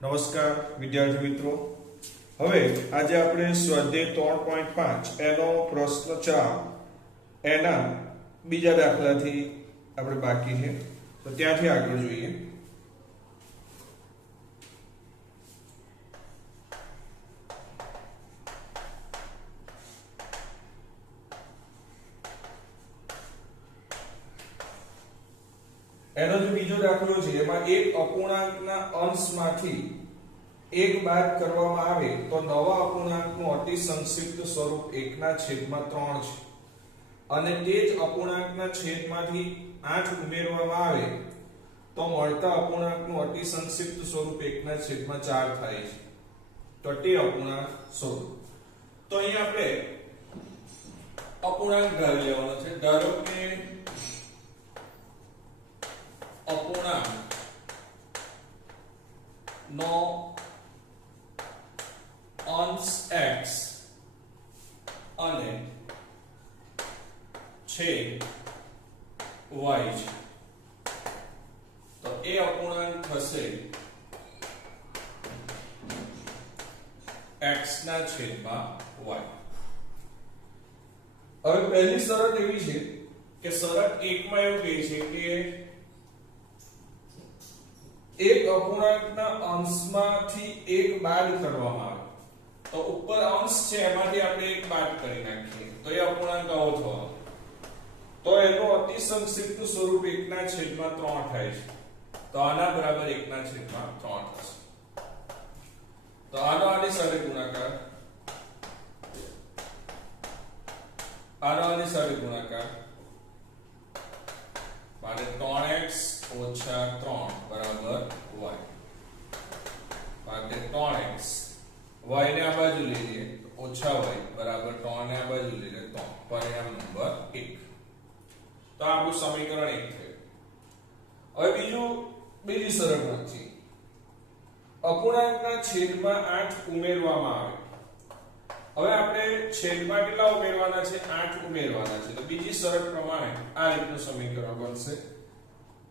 નમસ્કાર વિદ્યાર્થી મિત્રો, હવે આજે આપણે સ્વાધ્યાય 3.5 એનો પ્રશ્ન 4 એના બીજા દાખલાથી આપણે બાકી છે, તો ત્યાંથી આગળ જોઈએ. એનો જે બીજો દાખલો છે એમાં એક અપૂર્ણાંકના અંશમાંથી એક બાદ કરવામાં આવે તો નવા અપૂર્ણાંકનું અતિ સંક્ષિપ્ત સ્વરૂપ 1/3 છે અને તે જ અપૂર્ણાંકના છેદમાંથી 8 ઉમેરવામાં આવે તો મળતા અપૂર્ણાંકનું અતિ સંક્ષિપ્ત સ્વરૂપ 1/4 થાય છે. તો તે અપૂર્ણાંક સ્વરૂપ, તો અહીં આપણે અપૂર્ણાંક ધારી લેવાનો છે. ધારો કે અપૂર્ણાંક નો અંશ x અને છેદ y છે, તો એ અપૂર્ણાંક થશે x ના છેદમાં y. હવે પહેલી શરત એવી છે કે શરત 1 માં એવું કહે છે કે એક અપૂર્ણાંકના અંશમાંથી એક બાદ કરવામાં આવે તો ઉપર અંશ છે એમાંથી આપણે એક બાદ કરી નાખીએ તો એ અપૂર્ણાંક આવો થવાનો, તો એનું અતિ સંક્ષિપ્ત સ્વરૂપ 1/3 થાય છે. તો આના બરાબર 1/3 થશે. તો આનો આની સાથે ગુણાકાર, આનો આની સાથે ગુણાકાર માટે 3x - 3 બરાબર y માટે 3x y ને આ બાજુ લઈ લઈએ તો -y બરાબર 3 ને આ બાજુ લઈ લઈએ તો પરિણામ નંબર 1. તો આપણું સમીકરણ 1 થયું. હવે બીજી શરત વાંચીએ. અપૂર્ણાંકના છેદમાં 8 ઉમેરવામાં આવે. હવે આપણે છેદમાં કેટલા ઉમેરવાના છે? 8 ઉમેરવાના છે. તો બીજી શરત પ્રમાણે આ રીતનું સમીકરણ બનશે.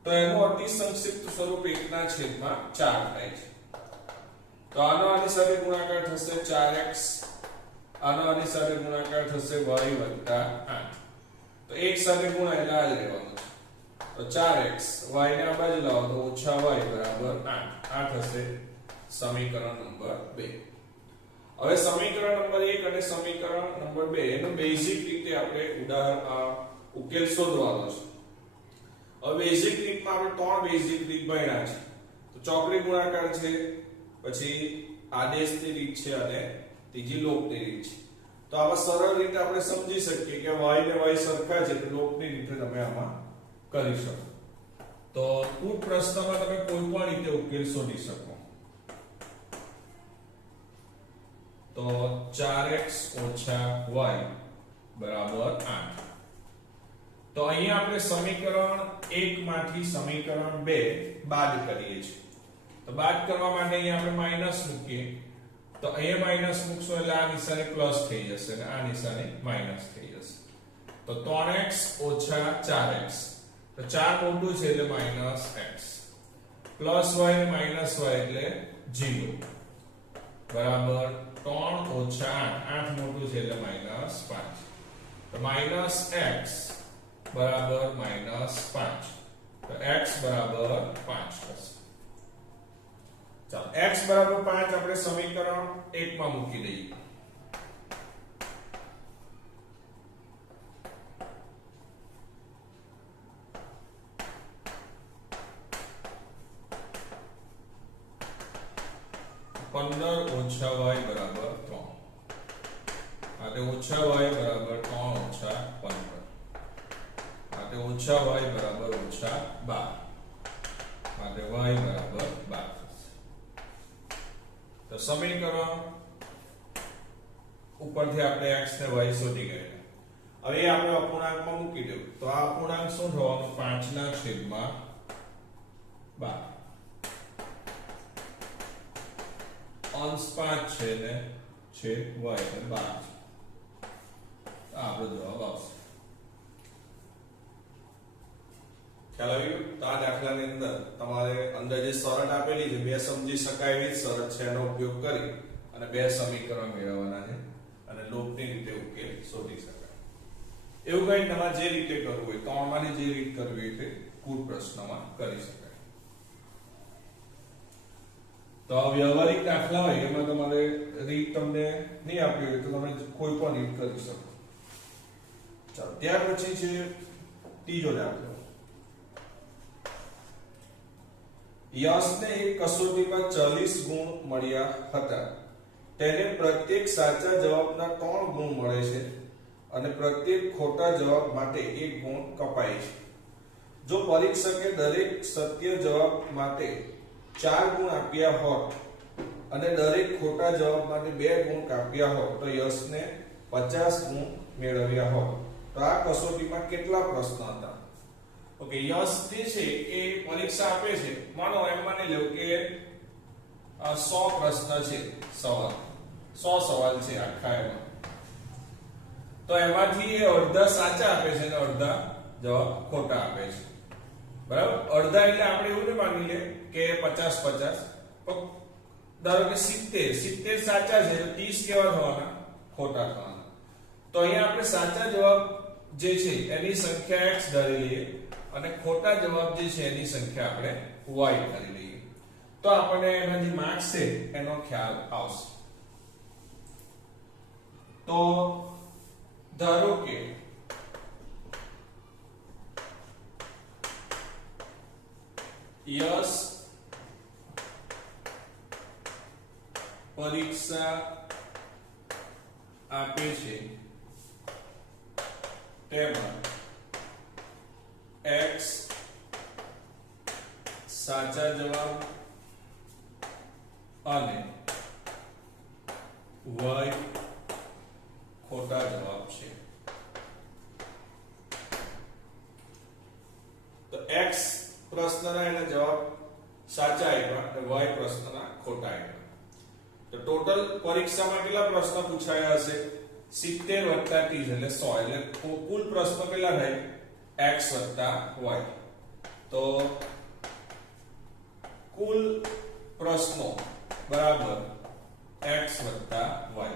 તો એનું અતિ સંક્ષિપ્ત સ્વરૂપ 1/4 થાય છે. તો આનો આની સાથે ગુણાકાર થશે 4x, આનો આની સાથે ગુણાકાર થશે y + 8. તો એક સાથે ગુણાયેલા આ લેવાનું છે. તો 4x y ને આ બાજુ લાવો તો -y બરાબર 8. આ થશે સમીકરણ નંબર 2. હવે સમીકરણ નંબર 1 અને સમીકરણ નંબર 2 એનું બેઝિક રીતે આપણે ઉકેલ શોધવાનો છે. હવે બેઝિક રીતમાં આપણે 3 બેઝિક રીત ભણ્યા છે. તો ચોકડી ગુણાકાર છે, પછી આદેશની રીત છે અને ત્રીજી લોપની રીત છે. તો આમાં સરળ રીતે આપણે સમજી શકીએ કે y ને y સરખા છે, તો લોપની રીતે તમે આમાં કરી શકો. તો પૂર્વ પ્રશ્નમાં તમે કોઈ પણ રીતે ઉકેલ શોધી શકો. તો 4x - y બરાબર 8. તો અહીંયા આપણે સમીકરણ 1 માંથી સમીકરણ 2 બાદ કરીએ છીએ. તો બાદ કરવા માટે અહીંયા આપણે માઈનસ મૂકીએ. તો અહીંયા માઈનસ મૂકશો એટલે આ નિશાની પ્લસ થઈ જશે અને આ નિશાની માઈનસ થઈ જશે. તો 3x - 4x, તો 4 મોટું છે એટલે -x, પ્લસ y ને માઈનસ y એટલે 0 બરાબર 3 - 8 મોટું છે એટલે -5. તો -x બરાબર -5. તો x બરાબર 5 થશે. ચાલો x બરાબર 5 આપણે સમીકરણ 1 માં મૂકી દઈએ. -y બરાબર 3. માટે -y બરાબર 3 - 15. માટે -y બરાબર -12. માટે y બરાબર 12 થશે. તો સમીકરણ ઉપરથી આપણે x ને y શોધી ગયા. હવે આપણે અપૂર્ણાંકમાં મૂકી દઉં તો આ અપૂર્ણાંક શું થવાનું? 5/12. અંશ 5 છે ને છેદ y એટલે 12 છે. આપણો જવાબ આવશે. ખ્યાલ આવી ગયો? તો આ દાખલાની અંદર તમારે અંદર જે શરત આપેલી છે બે સમજી શકાય એવી શરત છે એનો ઉપયોગ કરી અને બે સમીકરણ મેળવવાના છે અને લોપની રીતે ઉકેલ શોધી શકાય. એવું કંઈ તમારે જે રીતે કરવું હોય ત્રણમાંથી જે રીત કરવી હોય તે કુલ પ્રશ્નમાં કરી શકાય. તો આ વ્યવહારિક દાખલા હોય એમાં તમારે રીત તમને નહીં આપી હોય તો તમે કોઈ પણ રીત કરી શકો. ચાલો ત્યાર પછી છે ત્રીજો દાખલો. યશને એક કસોટીમાં 40 ગુણ મળ્યા હતા. તેને પ્રત્યેક સાચા જવાબના 3 ગુણ મળે છે અને પ્રત્યેક ખોટા જવાબ માટે 1 ગુણ કપાય છે. જો પરીક્ષકે દરેક સત્ય જવાબ માટે 4 ગુણ આપ્યા હોત અને દરેક ખોટા જવાબ માટે 2 ગુણ કાપ્યા હોત તો યશને 50 ગુણ મેળવ્યા હોત. તો આ કસોટીમાં કેટલા પ્રશ્ન હતા? ઓકે, યશ જે છે એ પરીક્ષા આપે છે. માનો એમ માની લો કે 100 પ્રશ્ન છે, સવાલ 100 સવાલ છે આખા એમાં. તો એમાંથી એ અડધા સાચા આપે છે અને અડધા જવાબ ખોટા આપે છે. બરાબર? અડધા એટલે આપણે એવું ન માની લે કે 50-50. ધારો કે 70 સાચા છે, 30 કેવા થવાના? ખોટા થવાના. તો અહીંયા આપણે સાચા જવાબ જે છે એની સંખ્યા x ધરી લઈએ અને ખોટા જવાબ જે છે એની સંખ્યા આપણે y ધરી લઈએ. તો આપણને એના જે માર્ક્સ છે એનો ખ્યાલ આવશે. તો ધારો કે યશ પરીક્ષા આપે છે તેમાં x સાચા જવાબ અને y ખોટા જવાબ છે. તો x પ્રશ્નના એના જવાબ સાચા આપ્યા અને y પ્રશ્નના ખોટા આપ્યા. તો ટોટલ પરીક્ષામાં કેટલા પ્રશ્ન પૂછાયા હશે? 70 + 30 એટલે 100. એટલે કુલ પ્રશ્ન કેટલા થાય? x + y. તો કુલ પ્રશ્નો બરાબર x + y.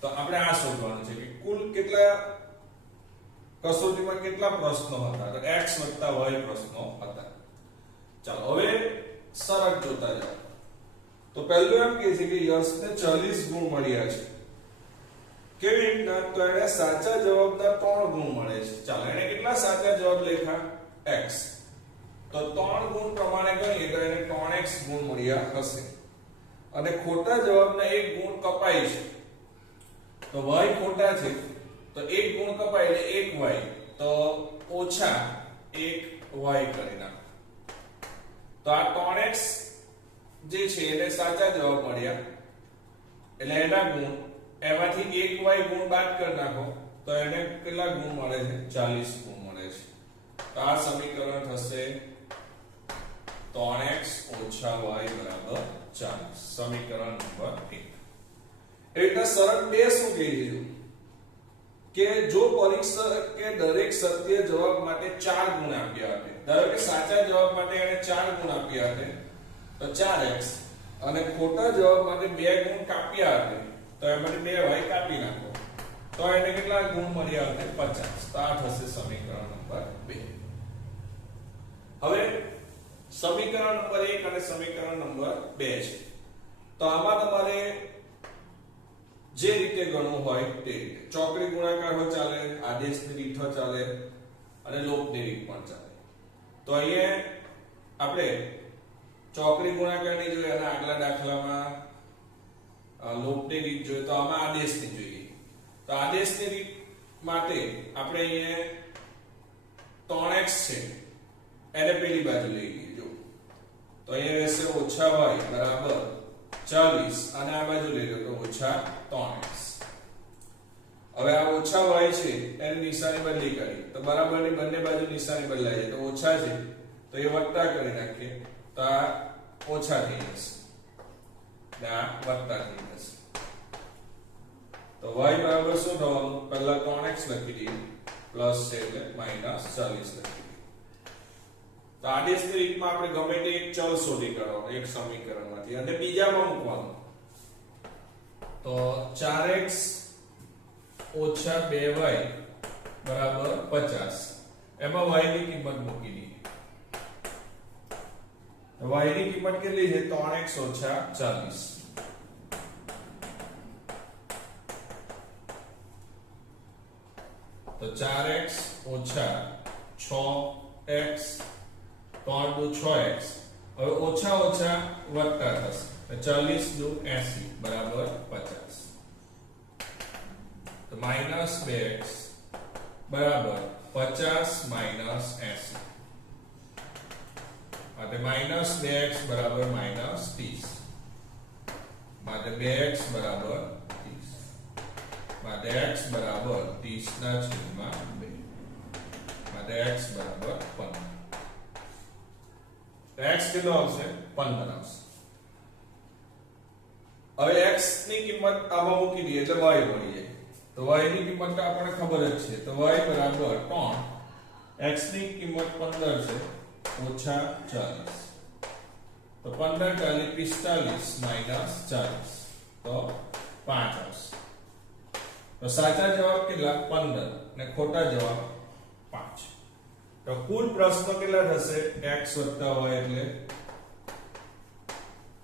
તો આપણે આ શોધવાનું છે કે કુલ કેટલા કસોટીમાં કેટલા પ્રશ્નો હતા? તો x + y પ્રશ્નો હતા. ચાલો હવે શરત જોતા જાઓ. તો પહેલું એમ કહે છે કે યશને 40 ગુણ મળ્યા છે. કેવી રીતના? તો એને સાચા જવાબના 3 ગુણ મળે છે. ચાલો એને કેટલા સાચા જવાબ લખ્યા? x. તો 3 ગુણ પ્રમાણે ગણીએ તો એને 3x ગુણ મળ્યા હશે અને ખોટા જવાબના 1 ગુણ કપાય છે. તો y ખોટા છે તો 1 ગુણ કપાય એટલે 1y. તો ઓછા 1y કરી નાખો. તો આ 3x જે છે એને સાચા જવાબ મળ્યા એટલે એના ગુણ, એમાંથી 1y ગુણ બાદ કરી નાખો તો એને કેટલા ગુણ મળે છે? 40 ગુણ મળે છે. તો આ સમીકરણ થશે 3x - y = 40. સમીકરણ નંબર 1. એટલે શરત 2 શું કહી દીધું કે જો પરીક્ષકે દરેક સત્ય જવાબ માટે 4 ગુણ આપ્યા હતા. ધારો કે સાચા જવાબ માટે એને 4 ગુણ આપ્યા હતા તો 4x અને ખોટા જવાબ માટે 2 ગુણ કાપ્યા હતા તો એમાંથી 2y કાપી નાખો તો એને કેટલા ગુણ મળ્યા હતા? 50. તો આ થશે સમીકરણ નંબર 2. હવે સમીકરણ નંબર 1 અને સમીકરણ નંબર 2 છે. તો આમાં તમારે જે રીતે ગણવું હોય તે રીતે ચોકડી ગુણાકાર હો ચાલે, આદેશની રીત હો ચાલે અને લોપની રીત પણ ચાલે. તો અહીંયા આપણે ચોકડી ગુણાકારની જોઈએ અને આગલા દાખલામાં લોપની રીત જોઈએ તો આમાં આદેશની જોઈએ. તો આદેશની રીત માટે આપણે અહીંયા 3x છે એને પેલી બાજુ લઈ લઈએ. જો તો અહીંયા રહેશે -y બરાબર 40 અને આ બાજુ લઈ લો તો -3x. હવે આ -y છે એની નિશાની બદલી કરી તો બરાબરની બંને બાજુ નિશાની બદલાઈ જાય તો ઓછા છે તો એ વત્તા કરી નાખીએ તો આ ઓછા થઈ જશે ને આ વત્તા થઈ જશે. તો y બરાબર શું થવાનું? પહેલા 3x લખી દઈએ પ્લસ છે એટલે -40 લખી દઈએ. તો આદેશની રીતમાં આપણે ગમે તે એક ચલ શોધી કાઢો એક સમીકરણમાંથી અને બીજામાં મૂકવાનું. તો 4x ઓછા 2y બરાબર 50. એમાં y ની કિંમત મૂકી દઈએ. y ની કિંમત કેટલી છે? 3x ઓછા 40. તો 4x ઓછા 6x 3 દુ 6x. હવે ઓછા ઓછા વત્તા થશે. 40 દુ 80 બરાબર 50. તો -2x બરાબર 50 માઈનસ 80. માટે -2x બરાબર -30. માટે 2x બરાબર 30. માટે x બરાબર 30 ના છેદમાં 2. માટે x બરાબર 15. x કેટલો આવશે? 15 આવશે. હવે x ની કિંમત આમાં મૂકી દઈએ એટલે y મળી જાય. તો y ની કિંમત આપણને ખબર જ છે. તો y બરાબર 3. x ની કિંમત 15 છે ઓછા 40. તો 15 40 45 માઈનસ 40. તો 5 આવશે. તો સાચા જવાબ કેટલા? 15 ને ખોટા જવાબ 5. તો કુલ પ્રશ્ન કેટલા થશે? x વત્તા y એટલે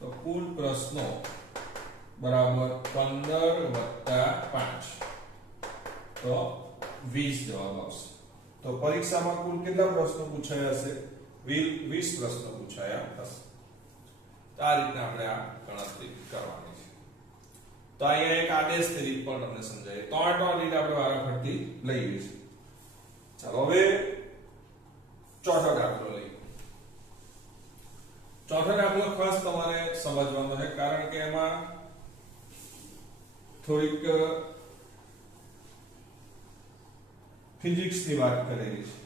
તો કુલ પ્રશ્નો બરાબર 15 વત્તા 5 તો 20 જવાબ આવશે. તો પરીક્ષામાં કુલ કેટલા પ્રશ્નો પૂછાયા હશે? 20 પ્રશ્નો પૂછાયા હશે. તો આ રીતના આપણે આ ગણતરી કરવાની છે. તો અહીંયા એક આદેશની રીત પણ તમને સમજાય. ત્રણ રીત આપણે વારાફરતી લઈએ છીએ. ચાલો હવે ચોથો દાખલો લઈએ. ચોથો દાખલો ખાસ તમારે સમજવાનો છે કારણ કે એમાં થોડીક ફિઝિક્સ ની વાત કરેલી છે.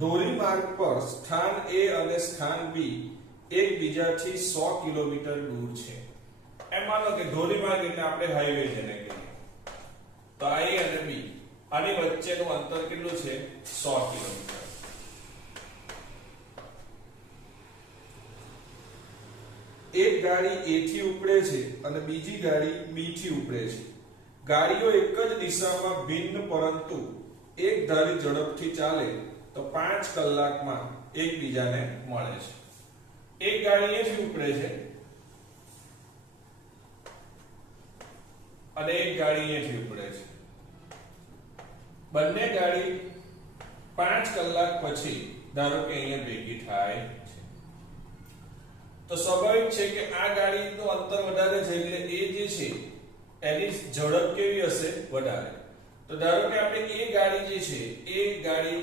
ધોરીમાર્ગ પર સ્થાન A અને સ્થાન B એકબીજાથી 100 કિલોમીટર દૂર છે. એમ માનો કે ધોરીમાર્ગ એટલે આપણે હાઈવે જેને કહીએ. તો A અને B આની વચ્ચેનું અંતર કેટલું છે? 100 કિલોમીટર. એક ગાડી A થી ઉપડે છે અને બીજી ગાડી B થી ઉપડે છે. ગાડીઓ એક જ દિશામાં ભિન્ન પરંતુ એક ધારી ઝડપથી ચાલે તો 5 કલાકમાં એકબીજાને મળે છે. એક ગાડી અહીંથી ઉપડે છે અને એક ગાડી અહીંથી ઉપડે છે. બંને ગાડી 5 કલાક પછી ધારો કે અહીંયા ભેગી થાય છે. તો સ્વાભાવિક છે કે આ ગાડીનું અંતર વધારે છે એટલે એ જે છે એની ઝડપ કેવી હશે? વધારે. તો ધારો કે આપણે એ ગાડી જે છે એ ગાડી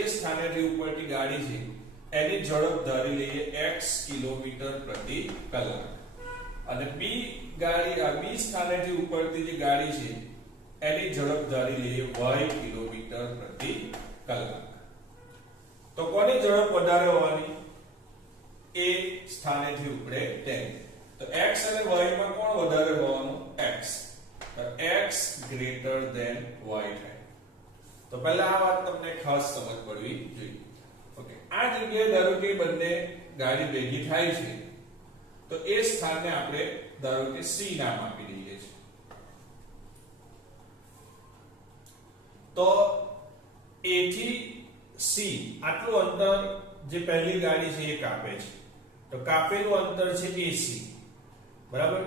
એ સ્થાનેથી ઉપરથી ગાડી છે એની ઝડપ ધારી લઈએ x કિલોમીટર પ્રતિ કલાક અને b ગાડી આ b સ્થાનેથી ઉપરથી જે ગાડી છે એની ઝડપ ધારી લઈએ y કિલોમીટર પ્રતિ કલાક. તો કોની ઝડપ વધારે હોવાની? એ સ્થાનેથી ઉપડે તેની. તો x અને y માં કોણ વધારે હોવાનું? x. તો x ગ્રેટર ધેન y થાય. તો પહેલા આ વાત તમને ખાસ સમજ પડવી જોઈએ. ઓકે, આ જગ્યાએ ધારો કે બંને ગાડી ભેગી થાય છે તો એ સ્થાનને આપણે ધારો કે c નામ આપી દઈએ છીએ. તો a થી c આટલું અંતર જે પહેલી ગાડી છે એ કાપે છે. તો કાપેલું અંતર છે ac. બરાબર.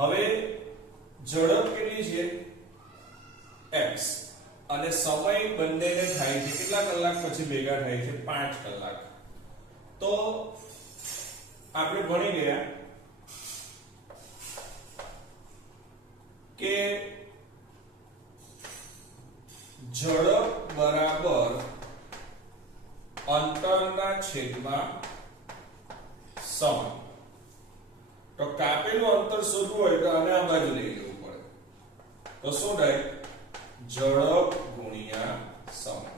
હવે ઝડપ કેટલી છે? x અને સમય બંનેને થાય છે કેટલા કલાક પછી ભેગા થાય છે? 5 કલાક. તો આપણે ભણી ગયા કે ઝડપ બરાબર અંતરના છેદમાં સમય. તો કાપેલું અંતર શોધવું હોય તો આને આ બાજુ લઈ જવું પડે. તો શું થાય? ઝડપ ગુણ્યા સમય.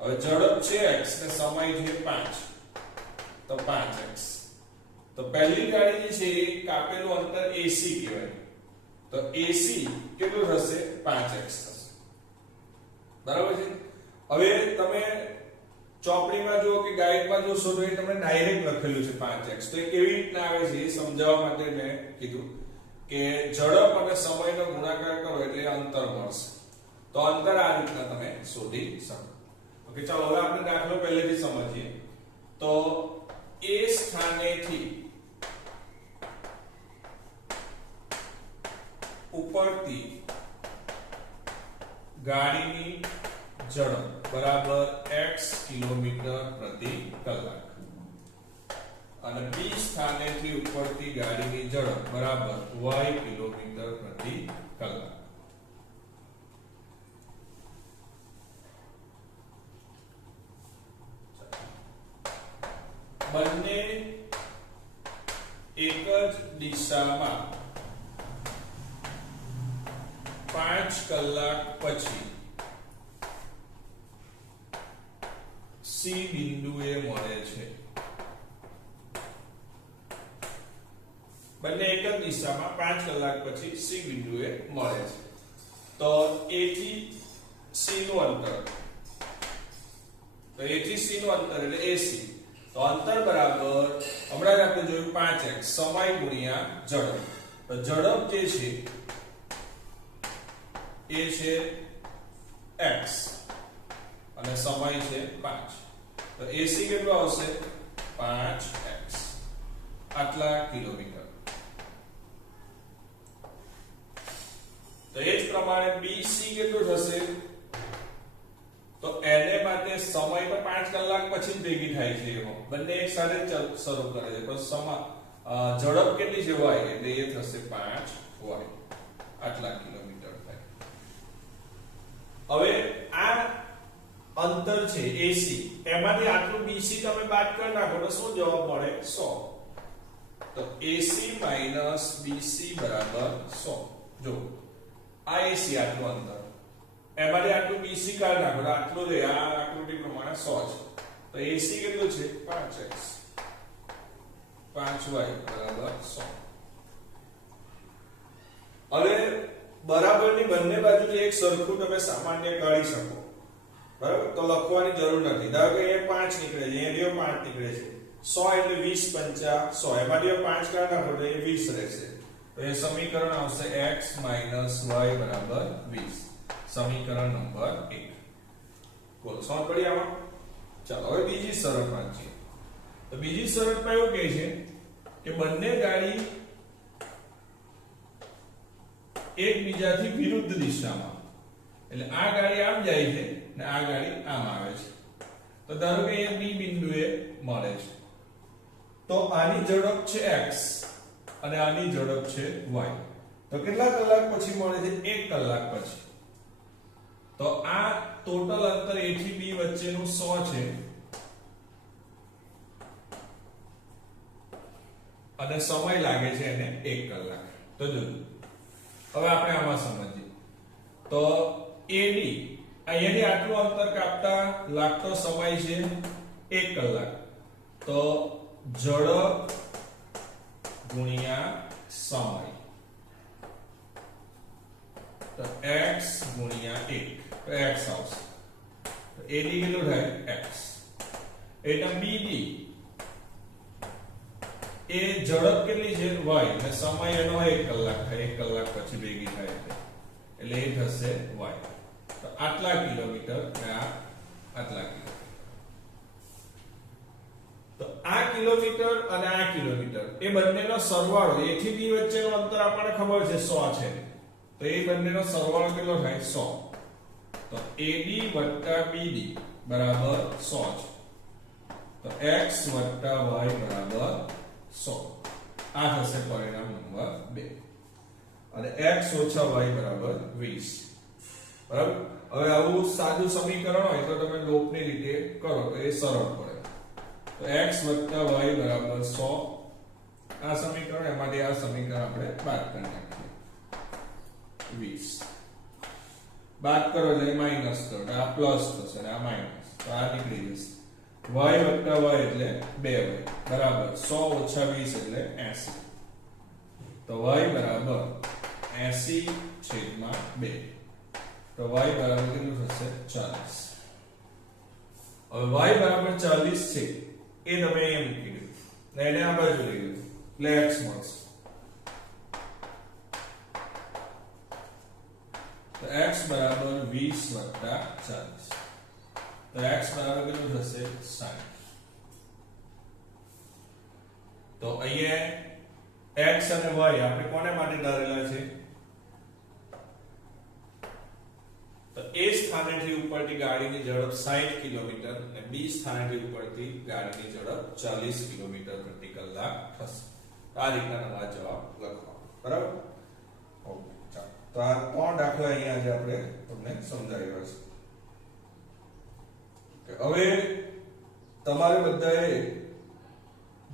હવે ઝડપ છે x ને સમય છે 5 તો 5x. તો પહેલી ગાડી જે છે એ કાપેલું અંતર AC કહેવાય. તો AC કેટલું થશે? 5x થશે. બરાબર છે. હવે તમે ચોપડીમાં જુઓ કે ગાઈડમાં જોશો તો એ તમને ડાયરેક્ટ લખેલું છે 5x. તો એ કેવી રીતના આવે છે એ સમજાવવા માટે મેં કીધું કે ઝડપ અને સમયનો ગુણાકાર કરો એટલે અંતર મળશે. તો અંતર આ રીતના તમે શોધી શકો. ઓકે, ચાલો હવે આપણે દાખલો પહેલેથી સમજીએ. તો એ સ્થાનેથી ઉપરથી ગાડીની ઝડપ બરાબર x કિલોમીટર પ્રતિ કલાક અને બી સ્થાનેથી ઉપરથી ગાડીની ઝડપ બરાબર y કિલોમીટર પ્રતિ કલાક. બંને એક જ દિશામાં 5 કલાક પછી સી બિંદુએ મળે છે. બંને એક જ દિશામાં 5 કલાક પછી સી બિંદુએ મળે છે. તો a થી c નું અંતર, તો a થી c નું અંતર એટલે ac. તો અંતર બરાબર હમણાં જ આપણે જોયું 5x સમય ગુણ્યા ઝડપ. તો ઝડપ જે છે એ છે x અને સમય છે 5. તો AC કેટલો આવશે 5x આટલા કિલોમીટર. તો એ જ પ્રમાણે BC કેટલું થશે તો એને માટે સમય તો 5 કલાક પછી જ ભેગી થાય છે. એમાં બંને એક સાથે શરૂ કરે છે પણ ઝડપ કેટલી છે y એટલે એ થશે 5y આટલા કિલોમીટર થાય. હવે આ અંતર છે AC એમાંથી આટલું BC તમે બાદ કરી નાખો તો શું જવાબ મળે 100. તો AC BC બરાબર 100. જો આ AC આટલું અંતર એમાંથી આટલું BC કાઢી નાખો તો આટલું રે આ આકૃતિ પ્રમાણે 100 છે. તો AC કેટલું છે 5x 5y બરાબર 100. હવે બરાબરની બંને બાજુથી એક સરખું તમે સામાન્ય કાઢી શકો. બરાબર, તો લખવાની જરૂર નથી. ધારો કે એ 5 નીકળે છે, અહીંયા 5 નીકળે છે. 100 એટલે 20 પંચા 100. એમાંથી 5 કાઢી નાખો તો એ 20 રહેશે. તો એ સમીકરણ આવશે x y બરાબર 20. સમીકરણ નંબર 1. બોલો સમજ પડી આમાં? ચાલો હવે બીજી શરત વાંચીએ. તો બીજી શરતમાં એવું કહે છે કે બંને ગાડી એકબીજાથી વિરુદ્ધ દિશામાં, એટલે આ ગાડી આમ જાય છે અને આ ગાડી આમ આવે છે. તો ધારો કે એ બી બિંદુએ મળે છે. તો આની ઝડપ છે x અને આની ઝડપ છે y. તો કેટલા કલાક પછી મળે છે 1 કલાક પછી. તો આ ટોટલ અંતર a થી b વચ્ચેનું 100 છે અને સમય લાગે છે એને 1 કલાક. તો જો હવે આપણે આમાં સમજીએ. તો AD અહીંયાથી આટલું અંતર કાપતા લાગતો સમય છે 1 કલાક. તો ઝડપ ગુણ્યા સમય તો x ગુણ્યા 1 તો x આવશે. તો AD કેટલું થાય x. એટલે BD એ ઝડપ કેટલી છે y અને સમય એનો 1 કલાક થાય. 1 કલાક પછી ભેગી થાય એટલે એ થશે y. તો આટલા કિલોમીટર અને આટલા કિલોમીટર. તો આ કિલોમીટર અને આ કિલોમીટર એ બંનેનો સરવાળો a થી b વચ્ચેનું અંતર આપણને ખબર છે 100 છે. તો એ બંનેનો સરવાળો કેટલો થાય 100. તો AD BD બરાબર 100 છે. તો x y બરાબર 100. આ થશે પરિણામ નંબર 2 અને x y બરાબર 20. બરાબર. હવે આવું સાદું સમીકરણ હોય તો તમે લોપની રીતે કરો તો એ સરળ પડે. તો x y બરાબર 100 આ સમીકરણ એમાંથી આ સમીકરણ આપણે બાદ કરી નાખીએ 20. બાદ કરો એટલે માઈનસ કરો આ પ્લસ થશે અને આ માઈનસ. તો આ નીકળી જશે. y એટલે 2y બરાબર 100 ઓછા 20 એટલે 80. તો y બરાબર 80/2. તો y બરાબર કેટલું થશે 40. હવે y બરાબર 40 છે એ તમે એમ મૂકી દો ને એને આ બાજુ લઈ લો એટલે x મળશે. તો x બરાબર 20 + 40. તો x બરાબર કેટલું થશે 60. તો અહીંયા x અને y આપણે કોને માટે ધારેલા છે? તો a સ્થાનેથી ઉપરથી ગાડીની ઝડપ 60 કિલોમીટર અને b સ્થાનેથી ઉપરથી ગાડીની ઝડપ 40 કિલોમીટર પ્રતિ કલાક થશે. આ રીતના નવા જવાબ લખવા. બરાબર? ઓકે, ચાલો. તો આ 3 દાખલા અહીંયા આજે આપણે તમને સમજાવ્યા છે. હવે તમારે બધાએ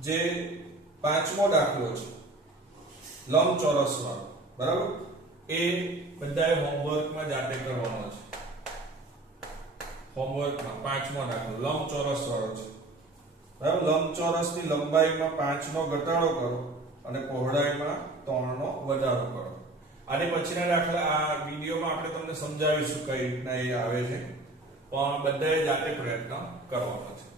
જે પાંચમો દાખલો છે લંબચોરસ વાળો, બરાબર, એ બધાએ હોમવર્કમાં જાતે કરવાનો છે. હોમવર્કમાં પાંચમો દાખલો લંબચોરસ વાળો છે, બરાબર. લંબચોરસની લંબાઈમાં 5 નો ઘટાડો કરો અને પહોળાઈમાં 3 નો વધારો કરો. આને પછીના દાખલા આ વિડિયોમાં આપણે તમને સમજાવીશું કઈ રીતના એ આવે છે, પણ બધાએ જાતે પ્રયત્ન કરવાનો છે.